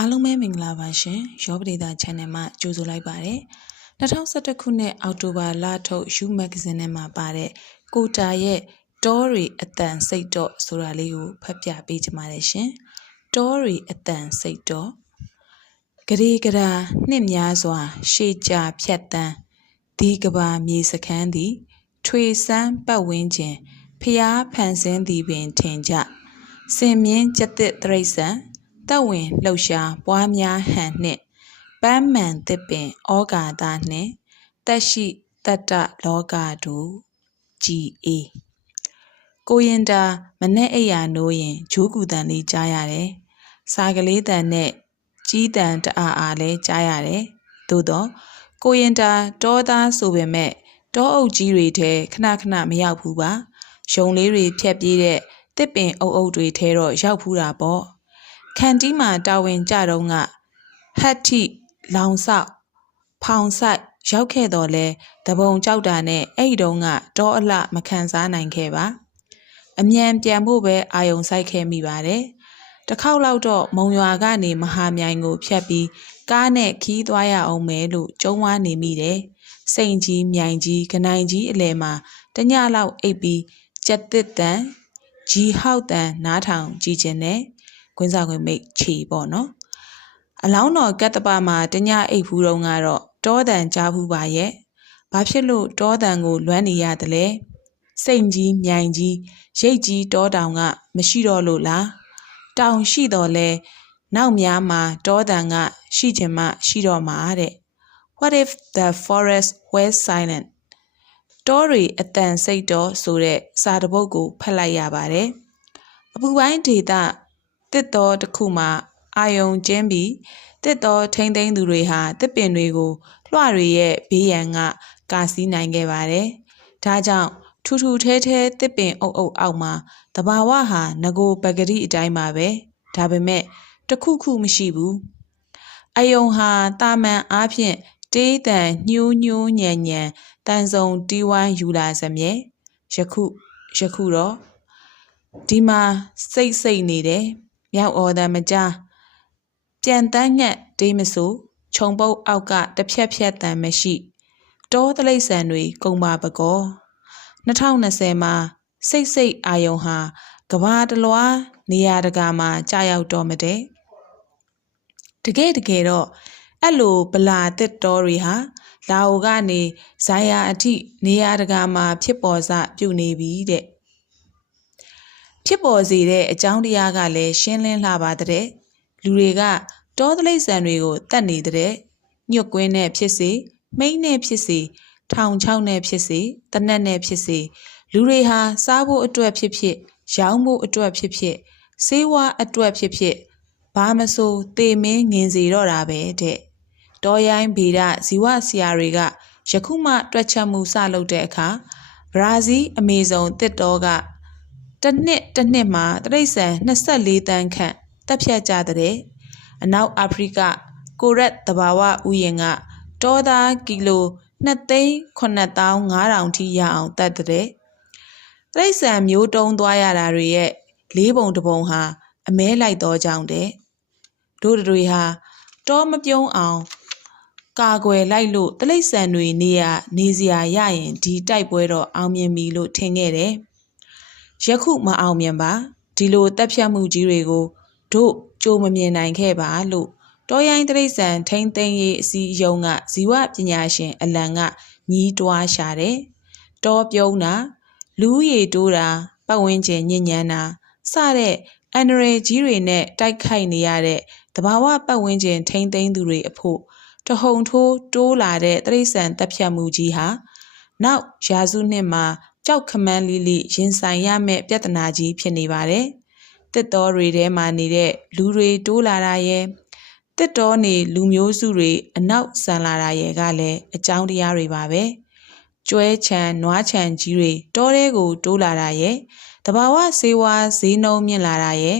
အားလုံးပဲမင်္ဂလာပါရှင်ရောပဒေတာ channel မှာကြိုဆိုလိုက်ပါတယ်2011ခုနှစ်အောက်တိုဘာလထုတ် You Magazine ထဲမှာပါတဲ့ကိုတာရဲ့တောရီအတန်စိတ်တော့ဆိုတာလေးကိုဖတ်ပြပေးချင်ပါတယ်ရှင်တောရီအတန်စိတ်တော့ဂရေဂရာနှစ်များစွာ ရှေ့ကြဖြတ်တန်းဒီကဘာမြေစခန်းသည် ထွေဆန်းပတ်ဝန်းကျင်ဖျားဖန်ဆင်းသည်ပင်ထင်ကြစင်မြင့်ကျက်တစ်တရိษံ တက်ဝင်လှုပ်ရှားပွားများဟန်နှင့်ပန်းမှန်သစ်ပင်ဩကာသနှင့်တက်ရှိတတ္တလောကတို့ကြည်အေးကိုရင်တာမနဲ့အိယာနိုးရင်ဂျိုးကူတန်လေးကြားရတယ်စာကလေးတန်နဲ့ကြီးတန်တအားအားလဲကြားရတယ်သို့တော့ကိုရင်တာတောသားဆိုပေမဲ့တောအုပ်ကြီးတွေထဲခဏခဏမရောက်ဘူးပါရုံလေးတွေဖြက်ပြေးတဲ့တစ်ပင်အုပ်အုပ်တွေထဲတော့ရောက်ဖူးတာပေါ့ ခန်တီးမှာတာဝန်ကြတော့ကဟတ်ထိလောင်ဆောက်ဖောင်ဆိုင်ရောက်ခဲ့တော့လဲတပုံကြောက်တာနဲ့အဲ့ဒီတုန်းကတောအလှမခံစားနိုင်ခဲ့ပါအမြန်ပြန်ဖို့ပဲအာယုံဆိုင်ခဲ့မိပါတယ်တစ်ခေါက်လောက်တော့မုံရွာကနေမဟာမြိုင်ကို ဖြတ်ပြီးကားနဲ့ခီးသွားရအောင်မယ်လို့ကြုံဝါနေမိတယ်စိန်ကြီးမြိုင်ကြီးကနိုင်ကြီးအလဲမှာတညလောက်အိပ်ပြီးကြက်တစ်တန်ဂျီဟောက်တန်နားထောင်ကြည့်ခြင်းနဲ့ ကွင်းစားခွင်မိတ်ခြေပေါ့နော်အလောင်းတော်ကတ်တပမှာတညအိပ်ဖူးတော့ကတော့တောတန်ကြားဖူးပါရဲ့ဘာဖြစ်လို့တောတန်ကိုလွမ်းနေရတယ်လဲစိန်ကြီးမြိုင်ကြီးရိတ်ကြီးတောတောင်ကမရှိတော့လို့လားတောင်ရှိတော့လဲနောက်များမှာတောတန်ကရှိချင်မှရှိတော့မှာတဲ့ What if the forest were silent တောရီအတန်စိတ်တော်ဆိုတဲ့စာတပုတ်ကိုဖတ်လိုက်ရပါတယ်အပူပိုင်းဒေတာ တစ်တော်တစ်ခုမှာအာယုံကျင်းပြီးတစ်တော်ထိမ့်သိမ်းသူတွေဟာတစ်ပင်တွေကိုလွှတွေရဲ့ဘေးရန်ကကာစီးနိုင်ခဲ့ပါတယ်။ဒါကြောင့်ထူထူထဲထဲတစ်ပင်အုပ်အုပ်အောက်မှာတဘာဝဟာငကိုပဂတိအတိုင်းပါပဲ။ဒါပေမဲ့တခုခုမရှိဘူး။အယုံဟာတာမန်အားဖြင့်တေးတန်ညှိုးညှိုးညံညံတန်စုံတီးဝိုင်းယူလာစမြဲယခုယခုတော့ဒီမှာစိတ်စိတ်နေတယ် မြောက်အော်တန်မကြားပြန်တန်းညက်ဒေးမဆိုခြုံပုတ်အောက်ကတစ်ဖြက်ဖြက်တန်မရှိတောတလိษံတွေကုံပါပကော2020မှာစိတ်စိတ်အာယုံဟာကဘာတလွားနေရာတကာမှာကြာရောက်တော့မတဲ့တကယ်တကယ်တော့အဲ့လိုဗလာတစ်တော်တွေဟာလာအိုကနေဇိုင်ယာအထိနေရာတကာမှာဖြစ်ပေါ်စပြုနေပြီတဲ့ ဖြစ်ပေါ်စေတဲ့အကြောင်းတရားကလည်းရှင်းလင်းလှပါတဲ့လူတွေကတောသလိษံတွေကိုတတ်နေတဲ့ညွတ်ကွင်းနဲ့ဖြစ်စေမိမ့်နဲ့ဖြစ်စေထောင်ချောက်နဲ့ဖြစ်စေတနက်နဲ့ဖြစ်စေလူတွေဟာစားဖို့အတွက်ဖြစ်ဖြစ်ရောင်းဖို့အတွက်ဖြစ်ဖြစ်စေးဝါအတွက်ဖြစ်ဖြစ်ဘာမဆိုတေမင်းငင်စီတော့တာပဲတဲ့တောရိုင်းဗေဒဇီဝဆရာတွေကယခုမှတွက်ချက်မှုစလုပ်တဲ့အခါဘရာဇီးအမေဇုံတစ်တော်က တစ်နှစ်တစ်နှစ်မှာတရိတ်ဆန်24တန်းခန့်တက်ဖြတ်ကြတဲ့အနောက်အာဖရိကကိုရက်တဘာဝဥယျာဉ်ကတောသားကီလို2သိန်း9500ထိရအောင်တတ်တဲ့တရိတ်ဆန်မျိုးတုံးသွားရတာတွေရဲ့လေးပုံတစ်ပုံဟာအမဲလိုက်တော့ကြောင်းတဲ့တို့တွေဟာတောမပြုံးအောင်ကာကွယ်လိုက်လို့တလိษံတွေနေရနေစရာရရင်ဒီတိုက်ပွဲတော့အောင်မြင်ပြီလို့ထင်ခဲ့တယ် ယခုမအောင်မြင်ပါဒီလိုတက်ဖြတ်မှုကြီးတွေကိုတို့ကြိုမမြင်နိုင်ခဲ့ပါလို့တောရိုင်းတရိษံထိမ့်သိမ်းရေးအစည်းအရုံးကဇီဝပညာရှင်အလံကညီးတွားရှာတယ်တောပြုံးတာလူရည်တိုးတာပတ်ဝန်းကျင်ညဉ့်ညမ်းတာစတဲ့အန်ရယ်ကြီးတွေနဲ့တိုက်ခိုက်နေရတဲ့တဘာဝပတ်ဝန်းကျင်ထိမ့်သိမ်းသူတွေအဖို့တဟုန်ထိုးတိုးလာတဲ့တရိษံတက်ဖြတ်မှုကြီးဟာနောက်ရာစုနှစ်မှာ ကြောက်ခမန်းလီလီရင်ဆိုင်ရမယ့်ပြဿနာကြီးဖြစ်နေပါတယ်။တစ်တော်တွေထဲမှာနေတဲ့လူတွေတိုးလာတာရဲ့တစ်တော်နေလူမျိုးစုတွေအနောက်ဆန်လာတာရဲ့ကလည်းအကြောင်းတရားတွေပါပဲ။ကျွဲချံနွားချံကြီးတွေတောထဲကိုတိုးလာတာရဲ့တဘာဝဆေးဝါးဈေးနှုန်းမြင့်လာတာရဲ့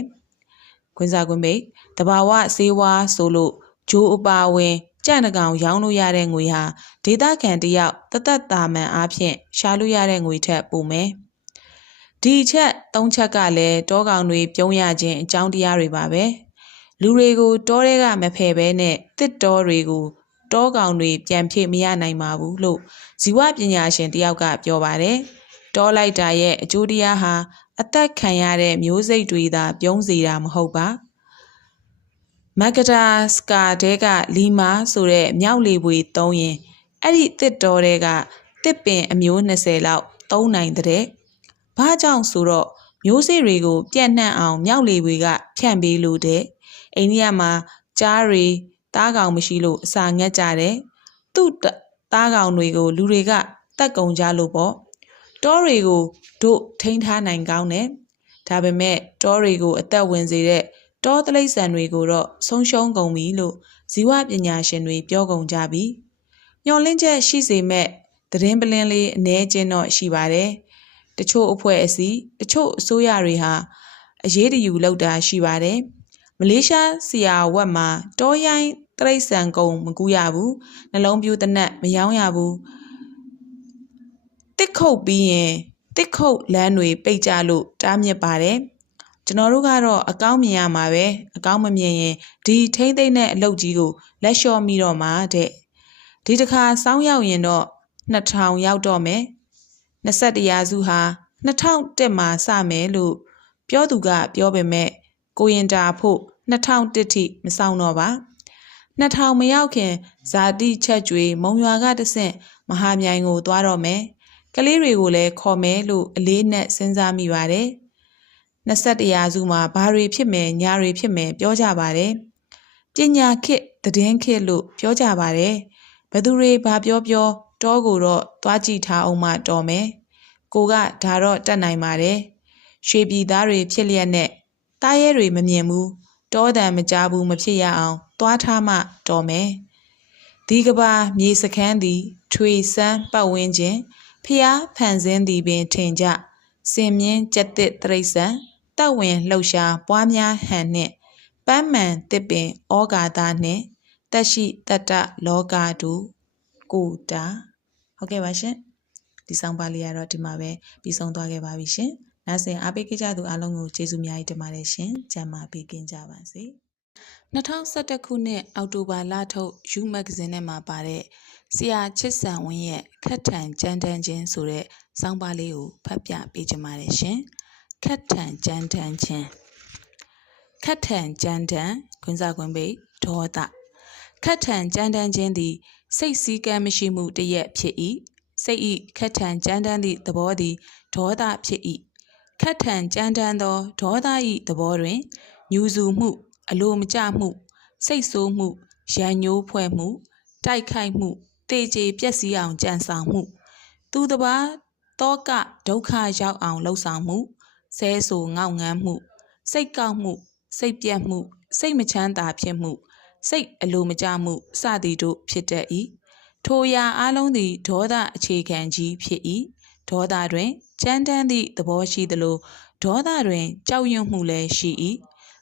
ခွင်းစားခွင်းမိတ်တဘာဝဆေးဝါးဆိုလို့ဂျိုးအပါဝင် ကြံ့တကောင်ရောင်းလို့ရတဲ့ငွေဟာဒေသခံတယောက်တသက်တာမှန်အားဖြင့်ရှာလို့ရတဲ့ငွေထက်ပိုမယ်။ဒီချက်သုံးချက်ကလည်းတောကောင်တွေပြုံးရခြင်းအကြောင်းတရားတွေပါပဲလူတွေကိုတောထဲကမဖယ်ဘဲနဲ့တစ်တောတွေကိုတောကောင်တွေပြန်ဖြည့်မရနိုင်ပါဘူးလို့ဇီဝပညာရှင်တယောက်ကပြောပါတယ်တောလိုက်တာရဲ့အကျိုးတရားဟာအသက်ခံရတဲ့မျိုးစိတ်တွေသာပြုံးစေတာမဟုတ်ပါ မက္ကဒါစကာတဲကလီမာဆိုတဲ့မြောက်လေပွေသုံးရင်အဲ့ဒီတစ်တောတွေကတစ်ပင်အမျိုး20လောက်သုံးနိုင်တဲ့။ဘာကြောင့်ဆိုတော့မျိုးစေ့တွေကိုပြန့်နှံ့အောင်မြောက်လေပွေကဖြန့်ပေးလို့တဲ့။အိန္ဒိယမှာကြားတွေတားကောင်မရှိလို့အစာငတ်ကြတယ်။သူ့တားကောင်တွေကိုလူတွေကတတ်ကုံကြလို့ပေါ့။တောတွေကိုတို့ထိန်းထားနိုင်ကောင်းတယ်။ဒါပေမဲ့တောတွေကိုအသက်ဝင်စေတဲ့ တောတလိษံတွေကိုတော့ဆုံးရှုံးကုန်ပြီလို့ဇီဝပညာရှင်တွေပြောကုန်ကြပြီ။ညှော်လင့်ချက်ရှိစေမဲ့သတင်းပလင်းလေးအ ਨੇ ချင်းတော့ရှိပါတယ်။တချို့အဖွဲ့အစည်းတချို့အစိုးရတွေဟာအရေးတယူလောက်တာရှိပါတယ်။မလေးရှားဆီယာဝက်မှာတောရိုင်းတရိတ်ဆန်ကုံမကူရဘူး။နှလုံးပြူးတနက်မယောင်းရဘူး။တစ်ခုတ်ပြီးရင်တစ်ခုတ်လမ်းတွေပိတ်ကြလို့တားမြစ်ပါတယ်။ ကျွန်တော်တို့ကတော့အကောင်းမြင်ရမှာပဲအကောင်းမမြင်ရင်ဒီထိမ့်သိမ့်တဲ့အလုပ်ကြီးကိုလက်လျှော့မိတော့မှာတဲ့ဒီတစ်ခါစောင်းရောက်ရင်တော့2000ရောက်တော့မယ်21ရာစုဟာ2001မှာစမယ်လို့ပြောသူကပြောပေမဲ့ကိုရင်တာဖို့2001ထိမဆောင်တော့ပါ2000မရောက်ခင်ဇာတိချက်ကျွေမုံရွာကတဆင့်မဟာမြိုင်ကိုသွားတော့မယ်ကလေးတွေကိုလည်းခေါ်မယ်လို့အလေးနဲ့စဉ်းစားမိပါတယ် 21ရာစုမှာဘာတွေဖြစ်မယ်ညာတွေဖြစ်မယ်ပြောကြပါတယ်ပညာခေတ်သတင်းခေတ်လို့ပြောကြပါတယ်ဘသူတွေဘာပြောပြောတောကိုတော့သွားကြည့်ထားအောင်မှတော်မယ်ကိုကဒါတော့တတ်နိုင်ပါတယ်ရွှေပြည်သားတွေဖြစ်လျက်နဲ့တားရဲတွေမမြင်ဘူးတောတန်မကြဘူးမဖြစ်ရအောင်သွားထားမှတော်မယ်ဒီကဘာမြေစခန်းသည်ထွေဆန်းပတ်ဝန်းကျင်ဖျားဖန်ဆင်းသည်ပင်ထင်ကြစင်မြင့်ကြက်တစ်တရိษံ တပ်ဝင်လှုပ်ရှားပွားများဟန်နှင့်ပန်းမှန်တစ်ပင်ဩဃာသနှင့်တက်ရှိတတ္တလောကတုကိုတာဟုတ်ကဲ့ပါရှင်ဒီဆောင်ပါလေးကတော့ဒီမှာပဲပြီးဆုံးသွားခဲ့ပါပြီရှင်နောက်ဆက်အားပေးကြသူအားလုံးကိုကျေးဇူးများကြီးတင်ပါတယ်ရှင်ကျမ်းမာပေးကင်းကြပါစေ2011ခုနှစ်အောက်တိုဘာလထုတ်ယူမဂ္ဂဇင်းထဲမှာပါတဲ့ဆရာချစ်ဆန်ဝင်းရဲ့ခက်ထန်ကြမ်းတမ်းခြင်းဆိုတဲ့စောင်းပါလေးကိုဖတ်ပြပေးကြပါရရှင် ခက်ထန်ကြမ်းတမ်းခြင်းခက်ထန်ကြမ်းတမ်းခွန်းစားခွန်းပိဒေါသခက်ထန်ကြမ်းတမ်းခြင်းသည် စိတ်စည်းကမ်းမရှိမှုတရက်ဖြစ်၏စိတ်ဤခက်ထန်ကြမ်းတမ်းသည့်သဘောသည်ဒေါသဖြစ်၏ခက်ထန်ကြမ်းတမ်းသောဒေါသ၏သဘောတွင်ညူစုမှု အလိုမကျမှု စိတ်ဆိုးမှုရန်ညိုးဖွဲ့မှု တိုက်ခိုက်မှုတေကျေပျက်စီးအောင်ကြံဆောင်မှု သူတစ်ပါးတောကဒုက္ခရောက်အောင်လှုံ့ဆော်မှု ဆဲဆူငေါက်ငန်းမှု စိတ်ကောက်မှု စိတ်ပြတ်မှု စိတ်မချမ်းသာဖြစ်မှု စိတ်အလိုမကျမှုစသည်တို့ဖြစ်တတ်၏ထိုရာအလုံးသည်ဒေါသအခြေခံကြီးဖြစ်၏ဒေါသတွင်ကြမ်းတမ်းသည့်သဘောရှိသလိုဒေါသတွင်ကြောက်ရွံ့မှုလည်းရှိ၏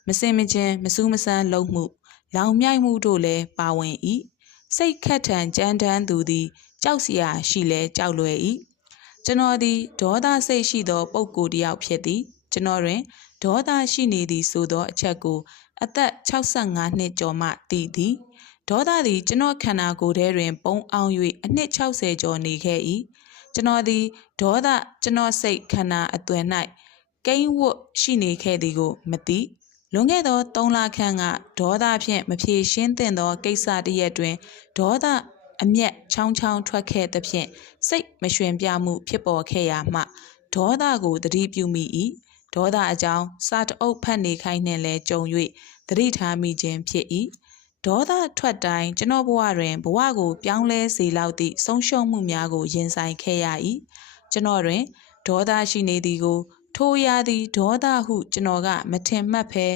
မစင်မကျင်မစူးမဆန်းလုံးမှု လောင်မြိုက်မှုတို့လည်းပါဝင်၏စိတ်ခက်ထန်ကြမ်းတမ်းသူသည်ကြောက်စရာရှိလဲကြောက်လွယ်၏ ကျွန်တော်သည်ဒေါသစိတ်ရှိသောပုဂ္ဂိုလ်တစ်ယောက်ဖြစ်သည်ကျွန်တော်တွင်ဒေါသရှိနေသည်ဆိုသောအချက်ကို အသက်65နှစ်ကျော်မှသိသည်ဒေါသသည်ကျွန်တော်ခန္ဓာကိုယ်ထဲတွင် ပုံအောင်၍အနှစ်60ကျော်နေခဲ့၏ကျွန်တော်သည်ဒေါသကျွန်တော်စိတ်ခန္ဓာအသွင်၌ကိန်းဝတ်ရှိနေခဲ့သည်ကိုမသိလွန်ခဲ့သော3လခန့်ကဒေါသဖြင့်မဖြေရှင်းသင့်သောကိစ္စတစ်ရက်တွင်ဒေါသ အမျက်ချောင်းချောင်းထွက်ခဲ့သဖြင့်စိတ်မရွှင်ပြမှုဖြစ်ပေါ်ခဲ့ရာမှဒေါသကိုတတိပြုမိ၏ဒေါသအကြောင်းစာတအုပ်ဖတ်နေခိုင်းနှင့်လဲကြုံ၍သတိထားမိခြင်းဖြစ်၏ဒေါသထွက်တိုင်းကျွန်တော်ဘဝတွင်ဘဝကိုပြောင်းလဲစေလောက်သည့်ဆုံးရှုံးမှုများကိုရင်ဆိုင်ခဲ့ရ၏ကျွန်တော်တွင်ဒေါသရှိနေသည်ကို ထိုရသည်ဒေါသဟုကျွန်တော်ကမထင်မှတ်ဘဲ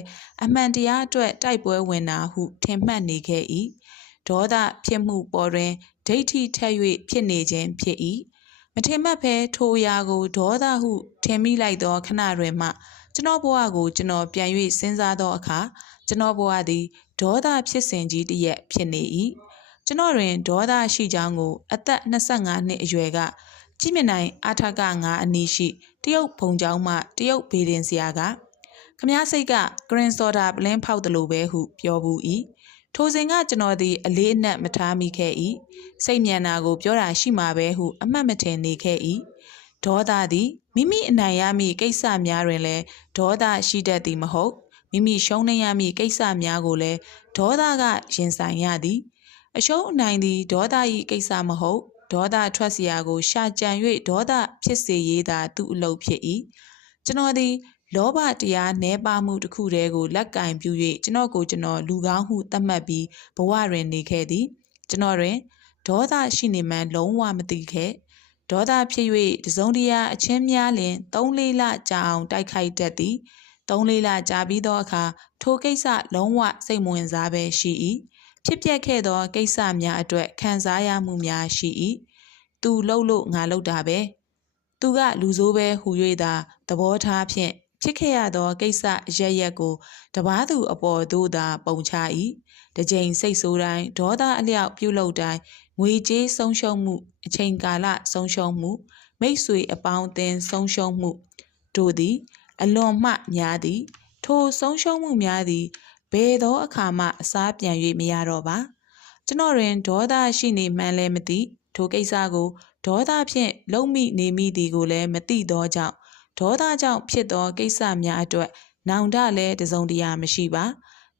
အမှန်တရားအတွက်တိုက်ပွဲဝင်တာဟုထင်မှတ်နေခဲ့၏ ဒေါသဖြစ်မှုပေါ်တွင်ဒိဋ္ဌိထက်၍ဖြစ်နေခြင်းဖြစ်၏မထင်မှတ်ဘဲထိုအရာကိုဒေါသဟုထင်မိလိုက်သောခဏတွင်မှကျွန်တော်ဘဝကိုကျွန်တော်ပြန်၍စဉ်းစားသောအခါကျွန်တော်ဘဝသည်ဒေါသဖြစ်စဉ်ကြီးတစ်ရက်ဖြစ်နေ၏ကျွန်တော်တွင်ဒေါသရှိကြောင်းကိုအသက်25နှစ်အရွယ်ကကြည့်မြင်နိုင်အာထက9အနီးရှိတရုတ်ဘုံကျောင်းမှတရုတ်ဘေဒင်ဆရာကခမားစိတ်ကဂရင်စော်တာပလင်းဖောက်တယ်လို့ပဲဟုပြောဘူး၏ ထိုစဉ်ကကျွန်တော်သည်အလေးအနက်မထားမိခဲ့၏စိတ်မြန်နာကိုပြောတာရှိမှာပဲဟုအမှတ်မထင်နေခဲ့၏ဒေါသသည်မိမိအနိုင်ရမည့်ကိစ္စများတွင်လည်းဒေါသရှိတတ်သည်မဟုတ်မိမိရှုံးနေရမည့်ကိစ္စများကိုလည်းဒေါသကရင်ဆိုင်ရသည်အရှုံးအနိုင်သည်ဒေါသ၏ကိစ္စမဟုတ်ဒေါသထွက်စရာကိုရှာကြံ၍ဒေါသဖြစ်စေရေးသာသူ့အလုပ်ဖြစ်၏ကျွန်တော်သည် လောဘတရားနှဲပါမှုတစ်ခုတည်းကိုလက်ကင်ပြု၍ကျွန်တော်ကိုကျွန်တော်လူကောင်းဟုသတ်မှတ်ပြီးဘဝတွင်နေခဲ့သည်ကျွန်တော်တွင်ဒေါသရှိနေမှန်းလုံးဝမသိခဲ့ဒေါသဖြစ်၍တစုံတရာအချင်းများလင်၃-၄လကြာအောင်တိုက်ခိုက်တတ်သည်၃-၄လကြာပြီးသောအခါထိုကိစ္စလုံးဝစိတ်မဝင်စားပဲရှိ၏ဖြစ်ပျက်ခဲ့သောကိစ္စများအတွက်ခံစားရမှုများရှိ၏သူလှုပ်လို့ငါလှုပ်တာပဲသူကလူဆိုးပဲဟူ၍သာသဘောထားဖြင့် ဖြစ်ခဲ့ရသောကိစ္စအရရက်ကိုတပားသူအပေါ်သို့သာပုံချ၏တစ်ကြိမ်စိတ်ဆိုးတိုင်းဒေါသအလျောက်ပြုလုပ်တိုင်းငွေကြေးဆုံးရှုံးမှုအချိန်ကာလဆုံးရှုံးမှု မိတ်ဆွေအပေါင်းအသင်းဆုံးရှုံးမှုတို့သည် အလွန်မှများသည် ထိုဆုံးရှုံးမှုများသည်ဘယ်သောအခါမှအစားပြန်၍မရတော့ပါကျွန်တော်တွင်ဒေါသရှိနေမှန်းလည်းမသိထိုကိစ္စကိုဒေါသဖြင့်လုံမိနေမိသည်ကိုလည်းမသိသောကြောင့် ဒေါသကြောင့်ဖြစ်သောကိစ္စများအတွက် နောင်တလည်းတစုံတရာမရှိပါ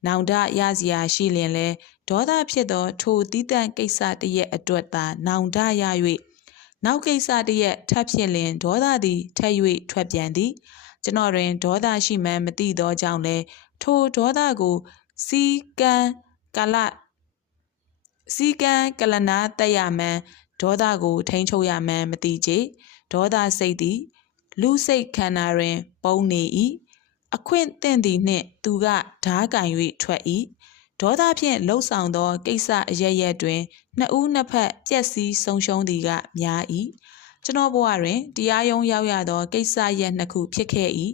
နောင်တရစရာရှိလျင်လဲဒေါသဖြစ်သောထိုတီးတန့်ကိစ္စတရက်အတွက်သာနောင်တရ၍နောက်ကိစ္စတရက်ထပ်ဖြစ်လျင်ဒေါသသည်ထပ်၍ထွက်ပြန်သည်ကျွန်တော်တွင်ဒေါသရှိမှန်းမသိသောကြောင့်လဲထိုဒေါသကိုစီကံကလစီကံကလနာတက်ရမှန်းဒေါသကိုထိန်းချုပ်ရမှန်းမသိကြဒေါသစိတ်သည် လူစိတ်ခန္ဓာတွင် ပုံနေ၏အခွင့်သင့်သည်နှင့် သူကဓားကင်၍ထွက်၏ဒေါသဖြင့်လှုပ်ဆောင်သောကိစ္စအရရက်တွင်နှစ်ဦးနှစ်ဖက်ပျက်စီးဆုံးရှုံးသည်ကများ၏ကျွန်တော်ဘဝတွင်တရားရုံးရောက်ရသောကိစ္စရက်နှစ်ခုဖြစ်ခဲ့၏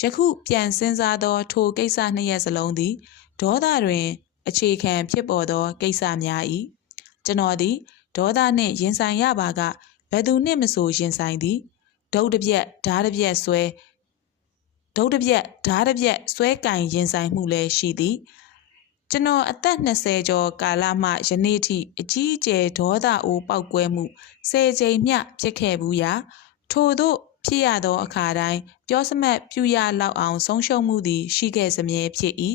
ယခုပြန်စဉ်းစားသောထိုကိစ္စနှစ်ရက်စလုံးသည်ဒေါသတွင် အခြေခံဖြစ်ပေါ်သောကိစ္စများ၏ကျွန်တော်သည်ဒေါသနှင့်ရင်ဆိုင်ရပါကဘယ်သူနှင့်မဆိုရင်ဆိုင်သည် ဒုတ်တပြက်ဓားတပြက်ဆွဲဒုတ်တပြက်ဓားတပြက်ဆွဲကင်ရင်ဆိုင်မှုလည်းရှိသည်ကျွန်တော်အသက်20ကျော်ကာလမှယနေ့ထိအကြီးအကျယ်ဒေါသအိုးပောက်ကွဲမှုဆယ်ကြိမ်မျှဖြစ်ခဲ့ဘူးရာထို့သို့ ဖြစ်ရသောအခါတိုင်းပြောစမတ်ပြူရလောက်အောင်ဆုံးရှုံးမှုသည်ရှိခဲ့စမြဲဖြစ်၏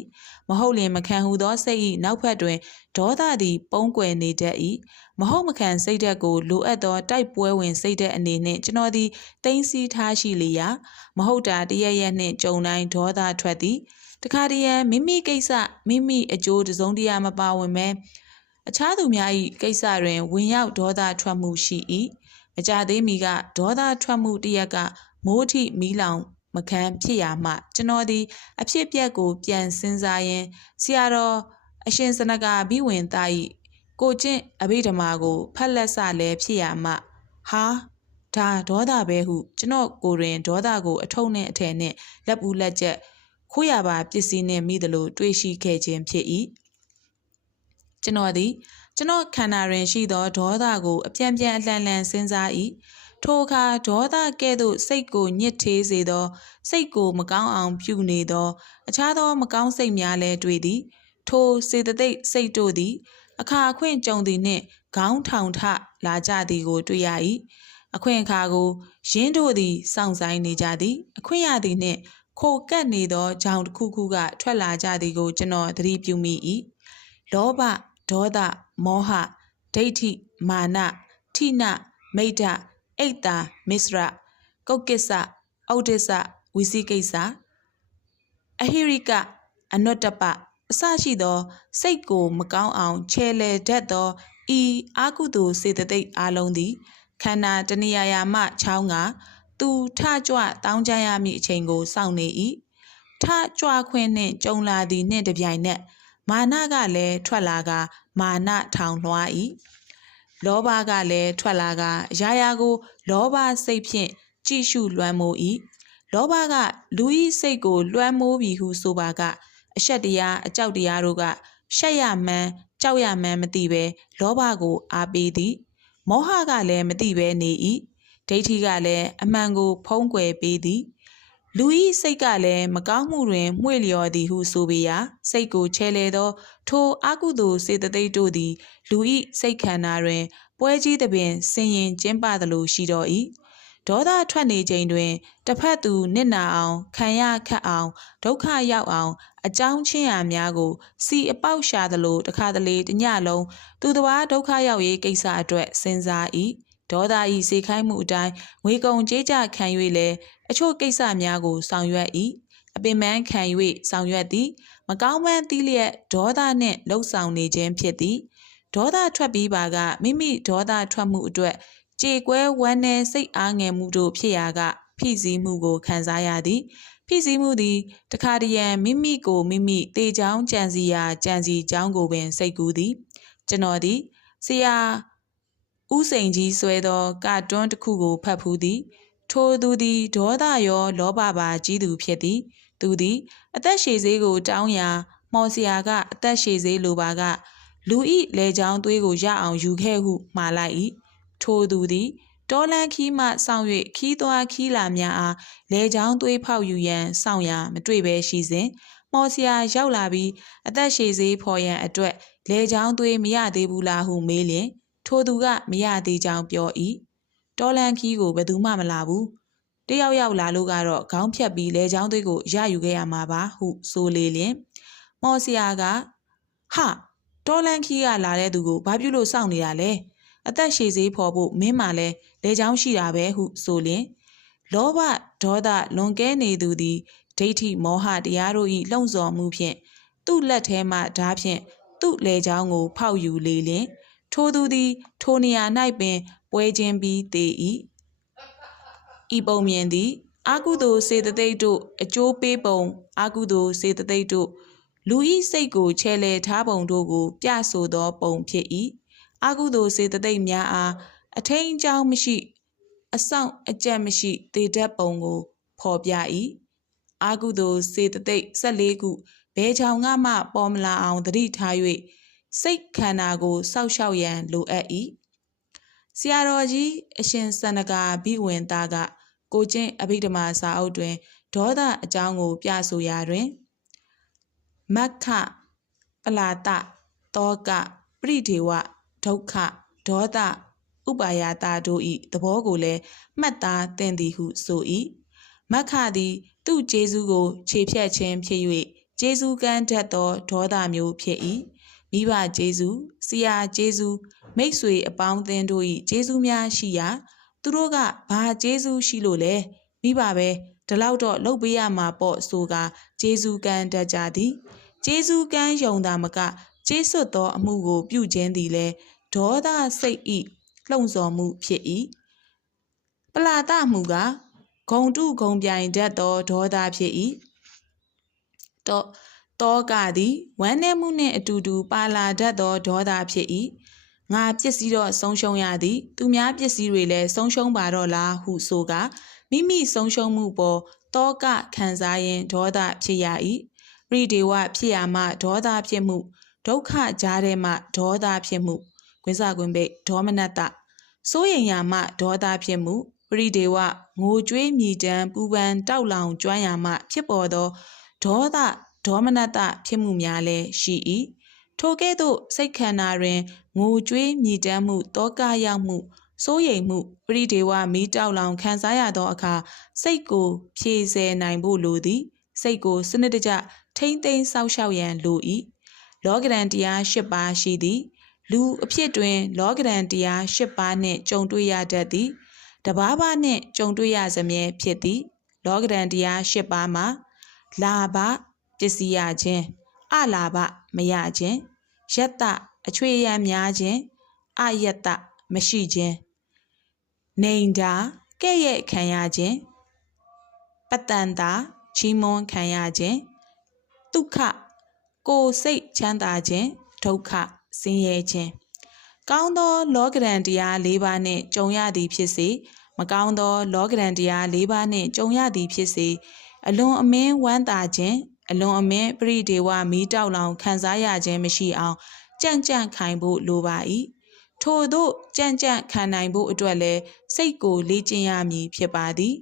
မဟုတ်လျင်မခံဟုသောစိတ်၏နောက်ဖက်တွင်ဒေါသသည်ပုံကွယ်နေတတ်၏မဟုတ်မခံစိတ်ဓာတ်ကိုလိုအပ်သောတိုက်ပွဲဝင်စိတ်ဓာတ်အနေနှင့်ကျွန်တော်သည်တင်းစီထားရှိလျာမဟုတ်တာတရရက်နှင့်ကြုံတိုင်းဒေါသထွက်သည်တခါတရံမိမိကိစ္စမိမိအကျိုးတစုံတရာမပါဝင်မဲအခြားသူများ၏ကိစ္စတွင်ဝင်ရောက်ဒေါသထွက်မှုရှိ၏ မကြသေးမီကဒေါသထွက်မှုတရက်ကမိုးထိမီးလောင်မခန်းဖြစ်ရမှကျွန်တော်သည်အဖြစ်ပြက်ကိုပြန်စဉ်းစားရင်းဆရာတော်အရှင်စနကဘိဝင်သား၏ကိုကျင့်အဘိဓမ္မာကိုဖက်လက်စလဲဖြစ်ရမှဟာဒါဒေါသပဲဟုကျွန်တော်ကိုယ်တွင်ဒေါသကိုအထုံနှင့်အထည်နှင့်လက်ပူးလက်ချက်ခိုးရပါပစ္စည်းနှင့်မိသလိုတွေးရှိခဲ့ခြင်းဖြစ်၏ကျွန်တော်သည် ကျွန်တော်ခန္ဓာတွင်ရှိသောဒေါသကိုအပြန်ပြန်အလှန်လှန်စဉ်းစား၏ထိုအခါဒေါသကဲ့သို့စိတ်ကိုညစ်ထေးစေသော စိတ်ကိုမကောင်းအောင်ပြုနေသော အခြားသောမကောင်းစိတ်များလည်းတွေ့သည် ထိုစေတသိက်စိတ်တို့သည် အခါအခွင့်ကြုံသည်နှင့်ခေါင်းထောင်ထလာကြသည်ကိုတွေ့ရ၏အခွင့်အခါကိုရင်းတို့သည်စောင့်ဆိုင်နေကြသည် အခွင့်ရသည်နှင့်ခိုကပ်နေသောကြောင်တစ်ခုခုကထွက်လာကြသည်ကိုကျွန်တော်သတိပြုမိ၏လောဘ ဒေါသမောဟဒိဋ္ဌိမာနထိနမိတ်္တအိတ်တာမစ္စရကုတ်ကိစ္စဩဒိစ္စဝီစီကိစ္စအဟိရိကအနွတ်တပအစရှိသော စိတ်ကိုမကောင်းအောင်ချဲလေတတ်သောဤအာကုသိုလ်စေတသိက်အလုံးသည်ခန္ဓာတဏှာယာမချောင်းကသူထကြွတောင်းကြရမည့်အချိန်ကိုစောင့်နေ၏ထကြွခွင်းနှင့်ကြုံလာသည်နှင့်တပြိုင်နက်မာနကလည်းထွက်လာက မာနထောင်လွှား၏လောဘကလည်းထွက်လာကရာရာကို လောဘစိတ်ဖြင့်ကြည့်ရှုလွှမ်းမိုး၏လောဘကလူဤစိတ်ကိုလွှမ်းမိုးပြီဟုဆိုပါကအရှက်တရားအကြောက်တရားတို့ကရှက်ရမှန်းကြောက်ရမှန်းမသိပဲလောဘကိုအားပေးသည်မောဟကလည်းမသိပဲနေ၏ဒိဋ္ဌိကလည်းအမှန်ကို ဖုံးကွယ်ပေးသည် လူဤစိတ်ကလည်းမကောင်းမှုတွင်မှွေလျော်သည်ဟုဆိုပေရာစိတ်ကိုချဲလေသော ထိုအကုသိုလ်စေတသိက်တို့သည် လူဤစိတ်ခန္ဓာတွင် ပွဲကြီးသဖြင့်ဆင်ရင်ကျင်းပသလိုရှိတော်၏ဒေါသထွက်နေချိန်တွင်တစ်ဖက်သူနစ်နာအောင်ခံရခတ်အောင်ဒုက္ခရောက်အောင် အကြောင်းချင်းရာများကို စီအပေါက်ရှာသလိုတစ်ခါတလေတညလုံးသူတစ်ပါးဒုက္ခရောက်ရေးကိစ္စအတွက်စဉ်းစား၏ ဒေါသဤစေခိုင်းမှုအတိုင်းငွေကုန်ကြေးကြခံ၍လည်းအချို့ကိစ္စများကိုဆောင်ရွက်၏အပင်ပန်းခံ၍ဆောင်ရွက်သည် မကောင်းမှန်းသိလျက်ဒေါသနှင့်လှုပ်ဆောင်နေခြင်းဖြစ်သည်ဒေါသထွက်ပြီးပါကမိမိဒေါသထွက်မှုအတွက်ကြေကွဲဝမ်းနည်းစိတ်အားငယ်မှုတို့ဖြစ်ရာကဖိစီးမှုကိုခံစားရသည်ဖိစီးမှုသည်တခါတရံမိမိကိုမိမိတေချောင်းကြံစီရာကြံစီချောင်းကိုပင်စိတ်ကူးသည် ကျွန်တော်သည်ဆရာ ဥစိန်ကြီးဆွဲသောကာတွန်းတစ်ခုကိုဖတ်ဖူးသည် ထိုသူသည်ဒေါသရော လောဘပါကြီးသူဖြစ်သည် သူသည် အသက်ရှည်စေးကို တောင်းရာမော်စရာကအသက်ရှည်စေးလိုပါက လူဤလေချောင်းသွေးကိုရအောင်ယူခဲ့ဟုမှားလိုက်၏ထိုသူသည်တောလန်းခီးမှစောင့်၍ခီးသွားခီးလာများအားလေချောင်းသွေးဖောက်ယူရန်စောင့်ရာမတွေ့ဘဲရှိစဉ်မော်စရာရောက်လာပြီးအသက်ရှည်စေးဖော်ရန်အတွက်လေချောင်းသွေးမရသေးဘူးလားဟုမေးလျင် ထိုသူကမရသေးကြောင်းပြော၏တောလန်ခီးကိုဘယ်သူမှမလာဘူးတယောက်ယောက်လာလို့ကတော့ခေါင်းဖြတ်ပြီးလဲချောင်းသွေးကိုရယူခဲ့ရမှာပါဟုဆိုလေလျင်မော်စရာကဟာတောလန်ခီးကလာတဲ့သူကိုဘာပြုလို့စောင့်နေတာလဲအသက်ရှည်စေးဖော်ဖို့မင်းမှလည်းလဲချောင်းရှိတာပဲဟုဆိုလျင်လောဘဒေါသလွန်ကဲနေသူသည်ဒိဋ္ဌိမောဟတရားတို့၏လှုံ့ဆော်မှုဖြင့်သူ့လက်ထဲမှဓာဖြင့်သူ့လေချောင်းကိုဖောက်ယူလေလျင် ထိုသူသည် ထိုနေရာ၌ပင် ပွဲချင်းပြီးသေး၏ဤပုံမြင်သည်အာကုသိုလ်စေတသိက်တို့အကျိုးပေးပုံအာကုသိုလ်စေတသိက်တို့လူဤစိတ်ကိုချဲလဲထားပုံတို့ကို ပြဆိုသောပုံဖြစ်၏အာကုသိုလ်စေတသိက်များအားအထင်းအကြောင်းမရှိ အဆောင်အကျက်မရှိတေတတ်ပုံကိုဖော်ပြ၏အာကုသိုလ်စေတသိက်14ခုဘဲချောင်ကမှ ပေါ်မလာအောင်တတိထား၍ စိတ်ခန္ဓာကိုစောက်ရှောက်ရန်လိုအပ်၏ဆရာတော်ကြီးအရှင်စန္ဒကာဘိဝင်သားကကိုကျင့်အဘိဓမ္မာစာအုပ်တွင်ဒေါသအကြောင်းကို ပြဆိုရာတွင်မက္ခပလာတတောကပရိဒေဝဒုက္ခဒေါသဥပါယတာတို့၏သဘောကိုလည်းမှတ်သားသင်သည်ဟုဆို၏မက္ခသည် သူ့ကျေးဇူးကို ခြေဖြတ်ခြင်းဖြစ်၍ကျေးဇူးကမ်းတတ်သောဒေါသမျိုးဖြစ်၏ မိဘကျေးဇူးဆရာကျေးဇူးမိတ်ဆွေအပေါင်းအသင်းတို့၏ကျေးဇူးများရှိရာသူတို့ကဘာကျေးဇူးရှိလို့လဲမိဘပဲဒီလောက်တော့လှုပ်ပေးရမှာပေါ့ဆိုကကျေးဇူးကမ်းတတ်ကြသည်ကျေးဇူးကမ်းယုံတာမကကျေးစွတ်သောအမှုကိုပြုခြင်းသည်လည်းဒေါသစိတ်ဤလှုံ့ဆော်မှုဖြစ်၏ပလာတမှုကဂုံတုဂုံပြိုင်တတ်သောဒေါသဖြစ်၏တော့ တောကသည်ဝမ်းနည်းမှုနှင့်အတူတူပါလာတတ်သောဒေါသဖြစ်၏ငါပစ္စည်းတော့ဆုံးရှုံးရသည် သူများပစ္စည်းတွေလည်းဆုံးရှုံးပါတော့လားဟုဆိုကမိမိဆုံးရှုံးမှုပေါ်တောကခံစားရင်ဒေါသဖြစ်ရ၏ပရိဒေဝဖြစ်ရမှဒေါသဖြစ်မှုဒုက္ခကြားထဲမှဒေါသဖြစ်မှုကွင်းစာကွင်းပိတ်ဒေါမနတစိုးရင်ရမှဒေါသဖြစ်မှုပရိဒေဝငိုကြွေးမြည်တမ်းပူပန်တောက်လောင်ကျွမ်းရမှဖြစ်ပေါ်သောဒေါသ ဒေါမနတဖြစ်မှုများလည်းရှိ၏ထိုကဲ့သို့စိတ်ခန္ဓာတွင်ငိုကြွေးမြည်တမ်းမှုတောကရောက်မှုစိုးရိမ်မှုပရိဒေဝမီးတောက်လောင်ခံစားရသောအခါစိတ်ကို ဖြေဆယ်နိုင်ဖို့လိုသည် စိတ်ကိုစနစ်တကျထိမ့်သိမ်းစောက်ရှောက်ရန်လို၏လောကရန်တရား၈ပါးရှိသည် လူအဖြစ်တွင် လောကရန်တရား၈ပါးနှင့်ကြုံတွေ့ရတတ်သည်တဘာဘာနှင့်ကြုံတွေ့ရစမြဲဖြစ်သည် လောကရန်တရား၈ပါးမှာလာဘ ပစ္စည်းရခြင်းအလာဘမရခြင်းယတ္တအချွေရန်များခြင်းအယတ္တမရှိခြင်းနေန္ဒာကဲ့ရဲ့ခံရခြင်းပတန်တာချီးမွမ်းခံရခြင်းဒုက္ခကိုယ်စိတ်ချမ်းသာခြင်းဒုက္ခဆင်းရဲခြင်းကောင်းသောလောကရန်တရား၄ပါးနှင့်ကြုံရသည်ဖြစ်စေမကောင်းသောလောကရန်တရား၄ပါးနှင့်ကြုံရသည်ဖြစ်စေအလွန်အမင်းဝမ်းသာခြင်း အလွန်အမင်းပရိဒေဝမီးတောက်လောင်ခံစားရခြင်းမရှိအောင်ကြံ့ကြံ့ခိုင်ဖို့လိုပါ၏ထို့သောကြံ့ကြံ့ခံနိုင်ဖို့အတွက်လည်းစိတ်ကိုလေ့ကျင့်ရမည်ဖြစ်ပါသည်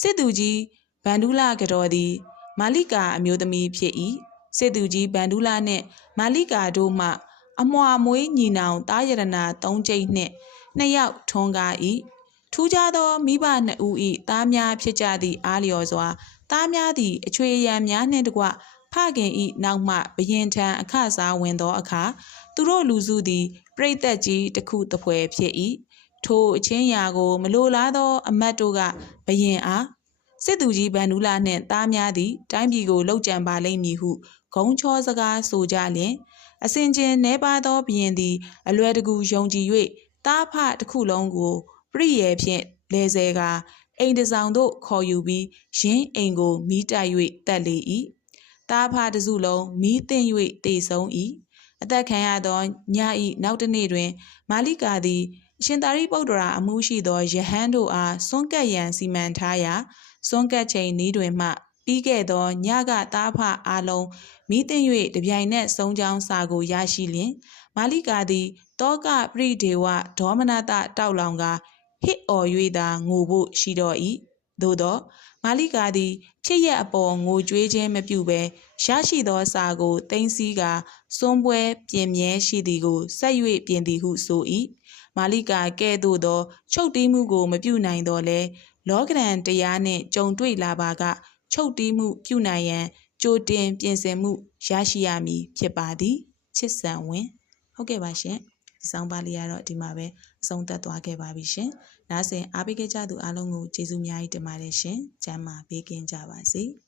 စစ်သူကြီးဗန္ဒူလာကတော်သည်မာလိကာအမျိုးသမီးဖြစ်၏စစ်သူကြီးဗန္ဒူလာနှင့်မာလိကာတို့မှ အမွာမွေးညီနောင်တားရတနာ၃ကျိတ်နှင့်နှစ်ယောက်ထွန်းကား၏ထူးခြားသောမိဘနှစ်ဦး၏သားများဖြစ်ကြသည့်အားလျော်စွာ သားများသည်အချွေရံများနှင့်တကွဖခင်၏နောက်မှဘရင်ထံအခစားဝင်သောအခါသူတို့လူစုသည်ပြိတ်သက်ကြီးတစ်ခုတစ်ဖွဲဖြစ်၏ထိုအချင်းရာကို မလိုလားသော အမတ်တို့ကဘရင်အားစစ်သူကြီးဗန်နူလာနှင့်သားများသည် တိုင်းပြည်ကိုလှုပ်ကြံပါလိမ့်မည်ဟုဂုံချောစကားဆိုကြလျင်အစဉ်ချင်းနေပါသောဘရင်သည် အလွယ်တကူယုံကြည်၍တားဖတစ်ခုလုံးကို ပြည့်ရဲ့ဖြင့်လဲဆဲကာ အိမ်တစ်ဆောင်သို့ခေါ်ယူပြီးရင်းအိမ်ကိုမိတိုက်၍တက်လေ၏တားဖတစ်စုလုံးမိသိမ့်၍တေဆုံး၏အသက်ခံရသောည၏နောက်တစ်နေ့တွင် မာလိကာသည်အရှင်သာရိပုတ္တရာအမှုရှိသောယဟန်တို့အားစွန့်ကပ်ရန်စီမံထားရာစွန့်ကပ်ချိန်ဤတွင်မှပြီးခဲ့သောညကတားဖအားလုံးမိသိမ့်၍တပြိုင်နက်ဆုံးချောင်းစာကိုရရှိလျင် မာလိကာသည်တောကပရိဒေဝဒေါမနတတောက်လောင်က ဟစ်အော်၍သာငိုဖို့ရှိတော်၏သို့သောမာလိကာသည်ဖြစ်ရအပေါ်ငိုကြွေးခြင်းမပြုဘဲရရှိသောစာကိုတင်စီကစွန်းပွဲပြင်မြဲရှိသည်ကိုဆက်၍ပြင်သည်ဟုဆို၏မာလိကာကဲ့သို့သောချုပ်တီးမှုကိုမပြုနိုင်တော့လဲလောကရန်တရားနှင့်ကြုံတွေ့လာပါကချုပ်တီးမှုပြုနိုင်ရန်ကြိုတင်ပြင်ဆင်မှုရရှိရမည်ဖြစ်ပါသည်ချစ်ဆန်ဝင်ဟုတ်ကဲ့ပါရှင်ဒီဆောင်ပါလေးကတော့ဒီမှာပဲ အဆုံးသတ်သွားခဲ့ပါပြီရှင်နားဆင်အားပေးခဲ့ကြသူအားလုံးကိုကျေးဇူးအများကြီးတင်ပါတယ်ရှင်ကျမ်းမာပေးကင်းကြပါစေ။